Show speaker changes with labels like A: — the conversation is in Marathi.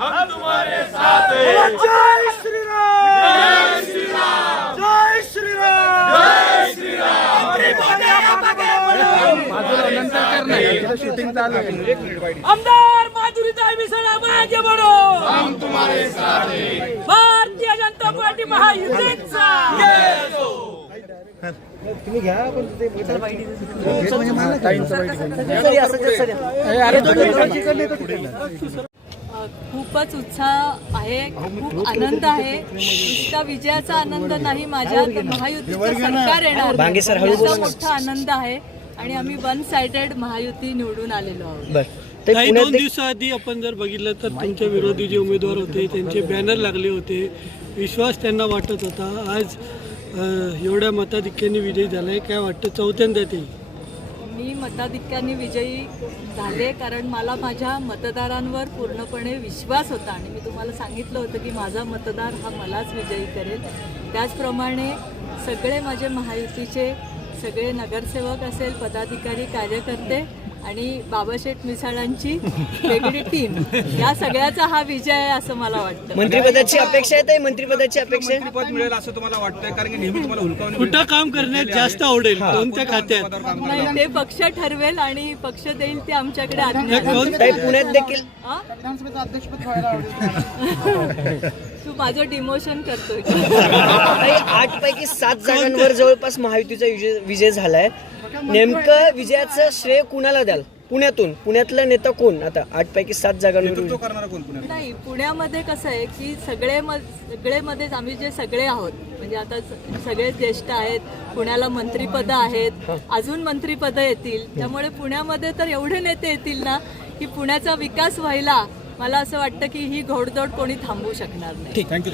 A: हम तुम्हारे साथ हैं
B: जय श्रीराम जय श्रीराम
C: आमदार माधुरीताई मिसळा मागे बडो
A: हम तुम्हारे साथ
C: भारतीय जनता पार्टी महायुतीचा. खूपच उत्साह आहे खूप आनंद आहे. नुसता विजयाचा आनंद नाही माझ्या तर महायुतीचं सरकार येणार. याचा मोठा आनंद आहे. आणि आम्ही वन सायडेड महायुती निवडून आलेलो आहोत.
D: काही दोन दिवसाआधी आपण जर बघितलं तर तुमच्या विरोधी जे उमेदवार होते त्यांचे बॅनर लागले होते. विश्वास त्यांना वाटत होता. आज एवढ्या मताधिक्याने विजयी झालाय काय वाटतं? चौथ्यांदा ते
C: मी मताधिक्याने विजयी झाले कारण मला माझ्या मतदारांवर पूर्णपणे विश्वास होता आणि मी तुम्हाला सांगितलं होतं की माझा मतदार हा मलाच विजयी करेल. त्याचप्रमाणे सगळे माझे महायुतीचे सगळे नगरसेवक असेल पदाधिकारी कार्यकर्ते आणि बाबाशेठ मिसाळांची वेगळी टीम या सगळ्याचा हा विजय आहे असं मला वाटतं.
E: मंत्रिपदाची अपेक्षा आहे मंत्रिपदाची अपेक्षा? आहे
B: पद मिळेल असं तुम्हाला वाटतंय? कारण की नेहमी तुम्हाला
D: कुठं काम करण्यात जास्त आवडेल? कोणत्या खात्यात?
C: नाही ते पक्ष ठरवेल आणि पक्ष देईल ते आमच्याकडे आज्ञा
E: पुण्यात देखील
C: हा? तू माझं डिमोशन करतोय.
E: आठ पैकी सात जागांवर जवळपास महायुतीचा विजय झालाय. नेमकं विजयाचं श्रेय कुणाला द्याल? पुण्यातून. पुण्यातला नेता कोण? आता आठ पैकी सात जागांवर
B: पुण्यात?
C: नाही पुण्यामध्ये कसं आहे की सगळे सगळे मध्येच आम्ही जे सगळे आहोत. म्हणजे आता स- सगळेच ज्येष्ठ आहेत पुण्याला मंत्रीपदं आहेत अजून मंत्रीपदं येतील. त्यामुळे पुण्यामध्ये तर एवढे नेते येतील ना की पुण्याचा विकास व्हायला मला असं वाटतं की ही घोडदौड कोणी थांबवू शकणार नाही.
B: थँक्यू